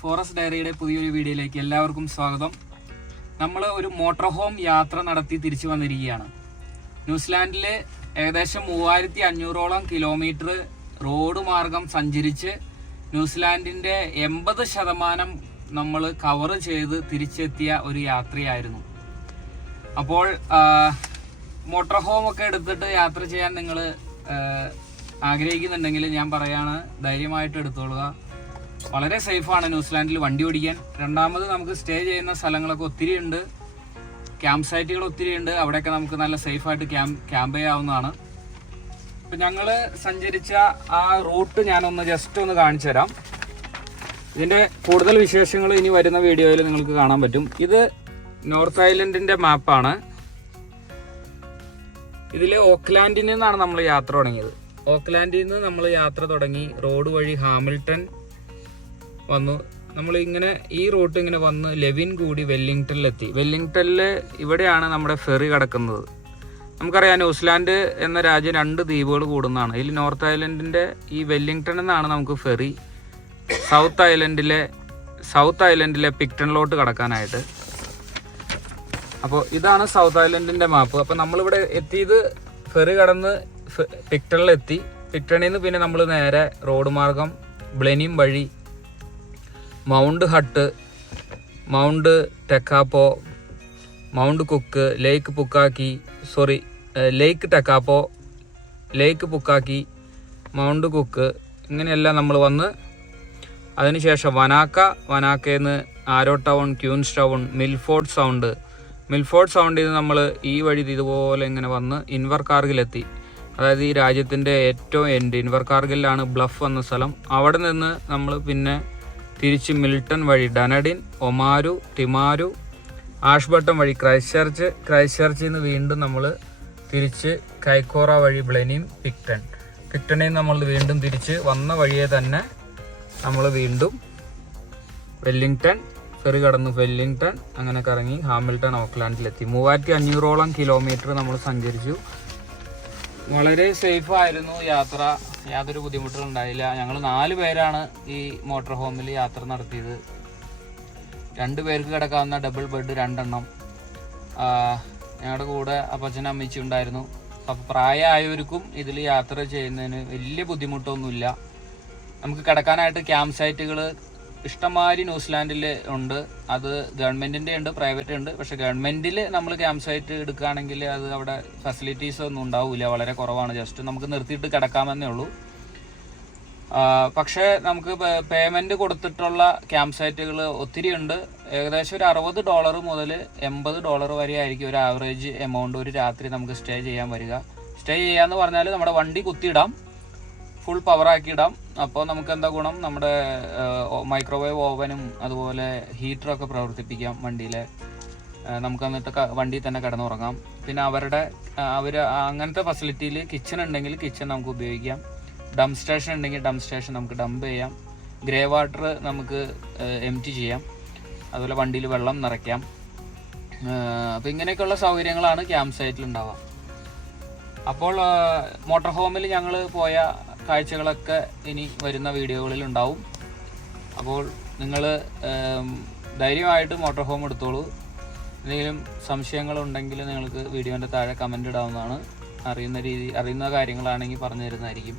Forest ഡയറിയുടെ പുതിയൊരു വീഡിയോയിലേക്ക് എല്ലാവർക്കും സ്വാഗതം. നമ്മൾ ഒരു മോട്ടോർ ഹോം യാത്ര നടത്തി തിരിച്ചു വന്നിരിക്കുകയാണ്. ന്യൂസിലാൻഡിലെ ഏകദേശം മൂവായിരത്തി അഞ്ഞൂറോളം കിലോമീറ്റർ റോഡ് മാർഗം സഞ്ചരിച്ച് ന്യൂസിലാൻഡിന്റെ എൺപത് ശതമാനം നമ്മൾ കവർ ചെയ്ത് തിരിച്ചെത്തിയ ഒരു യാത്രയായിരുന്നു. അപ്പോൾ മോട്ടോർ ഹോം ഒക്കെ എടുത്തിട്ട് യാത്ര ചെയ്യാൻ നിങ്ങൾ ആഗ്രഹിക്കുന്നുണ്ടെങ്കിൽ ഞാൻ പറയാണ് ധൈര്യമായിട്ട് എടുത്തോളുക. വളരെ സേഫാണ് ന്യൂസിലാൻഡിൽ വണ്ടി ഓടിക്കാൻ. രണ്ടാമത് നമുക്ക് സ്റ്റേ ചെയ്യുന്ന സ്ഥലങ്ങളൊക്കെ ഒത്തിരി ഉണ്ട് ക്യാമ്പ് സൈറ്റുകൾ ഒത്തിരി ഉണ്ട് അവിടെയൊക്കെ നമുക്ക് നല്ല സേഫായിട്ട് ക്യാമ്പ് ക്യാമ്പ് ചെയ്യാവുന്നതാണ്. ഇപ്പം ഞങ്ങൾ സഞ്ചരിച്ച ആ റൂട്ട് ഞാനൊന്ന് ജസ്റ്റ് ഒന്ന് കാണിച്ചു തരാം. ഇതിന്റെ കൂടുതൽ വിശേഷങ്ങൾ ഇനി വരുന്ന വീഡിയോയിൽ നിങ്ങൾക്ക് കാണാൻ പറ്റും. ഇത് നോർത്ത് ഐലൻഡിന്റെ മാപ്പാണ് ഇതിൽ ഓക്ലാൻഡിൽ നിന്നാണ് നമ്മൾ യാത്ര തുടങ്ങിയത്. ഓക്ലാൻഡിൽ നിന്ന് നമ്മൾ യാത്ര തുടങ്ങി. റോഡ് വഴി ഹാമിൽട്ടൺ വന്നു. നമ്മൾ ഇങ്ങനെ ഈ റൂട്ട് ഇങ്ങനെ വന്ന് ലെവിൻ കൂടി വെല്ലിംഗ്ടണിലെത്തി. വെല്ലിംഗ്ടണിൽ ഇവിടെയാണ് നമ്മുടെ ഫെറി കിടക്കുന്നത്. നമുക്കറിയാം ന്യൂസിലാൻഡ് എന്ന രാജ്യം രണ്ട് ദ്വീപുകൾ കൂടുന്നതാണ്. ഇതിൽ നോർത്ത് ഐലൻഡിന്റെ ഈ വെല്ലിങ്ടൺ എന്നാണ് നമുക്ക് ഫെറി. സൗത്ത് ഐലൻഡിലെ സൗത്ത് ഐലൻഡിലെ പിക്ടണിലോട്ട് കടക്കാനായിട്ട്. അപ്പോൾ ഇതാണ് സൗത്ത് ഐലൻഡിന്റെ മാപ്പ്. അപ്പോൾ നമ്മളിവിടെ എത്തിയത് ഫെറി കടന്ന് പിക്ടണിലെത്തി. പിക്ടണിൽ നിന്ന് പിന്നെ നമ്മൾ നേരെ റോഡ് മാർഗം ബ്ലെനിം വഴി Mount Hutt Mount Tekapo Mount Cook Lake Pukaki sorry Lake Tekapo Lake Pukaki Mount Cook ഇങ്ങനെയെല്ലാം നമ്മൾ വന്ന് അതിനുശേഷം വനാക്ക വനാക്കയിൽ നിന്ന് Arrowtown Queenstown Milford Sound. Milford സൗണ്ടിൽ നിന്ന് നമ്മൾ ഈ വഴി ഇതുപോലെ ഇങ്ങനെ വന്ന് ഇൻവർ കാർഗിലെത്തി. അതായത് ഈ രാജ്യത്തിന്റെ ഏറ്റവും എൻഡ് ഇൻവർ കാർഗിലാണ് ബ്ലഫ് എന്ന സ്ഥലം. അവിടെ നിന്ന് നമ്മൾ പിന്നെ തിരിച്ച് മിൽട്ടൺ വഴി ഡനഡിൻ ഒമാരു ടിമാരു ആഷ്ബട്ടം വഴി ക്രൈസ്റ്റ് ചർച്ച് നിന്ന് വീണ്ടും നമ്മൾ തിരിച്ച് കൈക്കോറ വഴി ബ്ലെനിം പിക്ടൺ. പിക്ടണിൽ നമ്മൾ വീണ്ടും തിരിച്ച് വന്ന വഴിയെ തന്നെ നമ്മൾ വീണ്ടും വെല്ലിങ്ടൺ ഫെറി കടന്നു വെല്ലിങ്ടൺ അങ്ങനെ കറങ്ങി ഹാമിൽട്ടൺ ഓക്ലാൻഡിലെത്തി. മൂവായിരത്തി അഞ്ഞൂറോളം കിലോമീറ്റർ നമ്മൾ സഞ്ചരിച്ചു. വളരെ സേഫ് ആയിരുന്നു യാത്ര. യാതൊരു ബുദ്ധിമുട്ടും ഉണ്ടായില്ല ഞങ്ങൾ നാല് പേരാണ് ഈ മോട്ടോർ ഹോമിൽ യാത്ര നടത്തിയത്. രണ്ട് പേർക്ക് കിടക്കാവുന്ന ഡബിൾ ബെഡ് രണ്ടെണ്ണം. ഞങ്ങളുടെ കൂടെ അപ്പച്ചനും അമ്മച്ചി ഉണ്ടായിരുന്നു. അപ്പം പ്രായമായവർക്കും ഇതിൽ യാത്ര ചെയ്യുന്നതിന് വലിയ ബുദ്ധിമുട്ടൊന്നുമില്ല. നമുക്ക് കിടക്കാനായിട്ട് ക്യാമ്പ് സൈറ്റുകൾ ഇഷ്ടംമാതിരി ന്യൂസിലാൻഡിൽ ഉണ്ട്. അത് ഗവൺമെന്റിന്റെ ഉണ്ട് പ്രൈവറ്റ് ഉണ്ട്. പക്ഷെ ഗവൺമെന്റിൽ നമ്മൾ ക്യാമ്പ് സൈറ്റ് എടുക്കുകയാണെങ്കിൽ അത് അവിടെ ഫെസിലിറ്റീസ് ഒന്നും ഉണ്ടാവില്ല. വളരെ കുറവാണ്. ജസ്റ്റ് നമുക്ക് നിർത്തിയിട്ട് കിടക്കാമെന്നേ ഉള്ളൂ. പക്ഷേ നമുക്ക് പേയ്മെന്റ് കൊടുത്തിട്ടുള്ള ക്യാമ്പ് സൈറ്റുകൾ ഒത്തിരി ഉണ്ട്. ഏകദേശം ഒരു അറുപത് ഡോളർ മുതൽ എൺപത് ഡോളർ വരെ ആയിരിക്കും ഒരു ആവറേജ് എമൗണ്ട് ഒരു രാത്രി നമുക്ക് സ്റ്റേ ചെയ്യാൻ വരിക. സ്റ്റേ ചെയ്യാന്ന് പറഞ്ഞാൽ നമ്മുടെ വണ്ടി കുത്തിയിടാം. ഫുൾ പവർ ആക്കി ഇടാം. അപ്പോൾ നമുക്ക് എന്താ ഗുണം? നമ്മുടെ മൈക്രോവേവ് ഓവനും അതുപോലെ ഹീറ്ററൊക്കെ പ്രവർത്തിപ്പിക്കാം വണ്ടിയിലെ. നമുക്ക് അന്നത്തെ വണ്ടിയിൽ തന്നെ കിടന്നുറങ്ങാം. പിന്നെ അവരുടെ അവർ അങ്ങനത്തെ ഫെസിലിറ്റിയിൽ കിച്ചൺ ഉണ്ടെങ്കിൽ കിച്ചൺ നമുക്ക് ഉപയോഗിക്കാം. ഡം സ്റ്റേഷൻ ഉണ്ടെങ്കിൽ ഡം സ്റ്റേഷൻ നമുക്ക് ഡംപ് ചെയ്യാം. ഗ്രേ വാട്ടർ നമുക്ക് എം ചെയ്യാം. അതുപോലെ വണ്ടിയിൽ വെള്ളം നിറയ്ക്കാം. അപ്പോൾ ഇങ്ങനെയൊക്കെയുള്ള സൗകര്യങ്ങളാണ് ക്യാമ്പ് സൈറ്റിൽ ഉണ്ടാവുക. അപ്പോൾ മോട്ടോർ ഹോമിൽ ഞങ്ങൾ പോയ കാഴ്ചകളൊക്കെ ഇനി വരുന്ന വീഡിയോകളിൽ ഉണ്ടാവും. അപ്പോൾ നിങ്ങൾ ധൈര്യമായിട്ട് മോട്ടോർ ഹോം എടുത്തോളൂ. എന്തെങ്കിലും സംശയങ്ങളുണ്ടെങ്കിൽ നിങ്ങൾക്ക് വീഡിയോന്റെ താഴെ കമന്റ് ഇടാവുന്നതാണ്. അറിയുന്ന രീതി അറിയുന്ന കാര്യങ്ങളാണെങ്കിൽ പറഞ്ഞു തരുന്നതായിരിക്കും.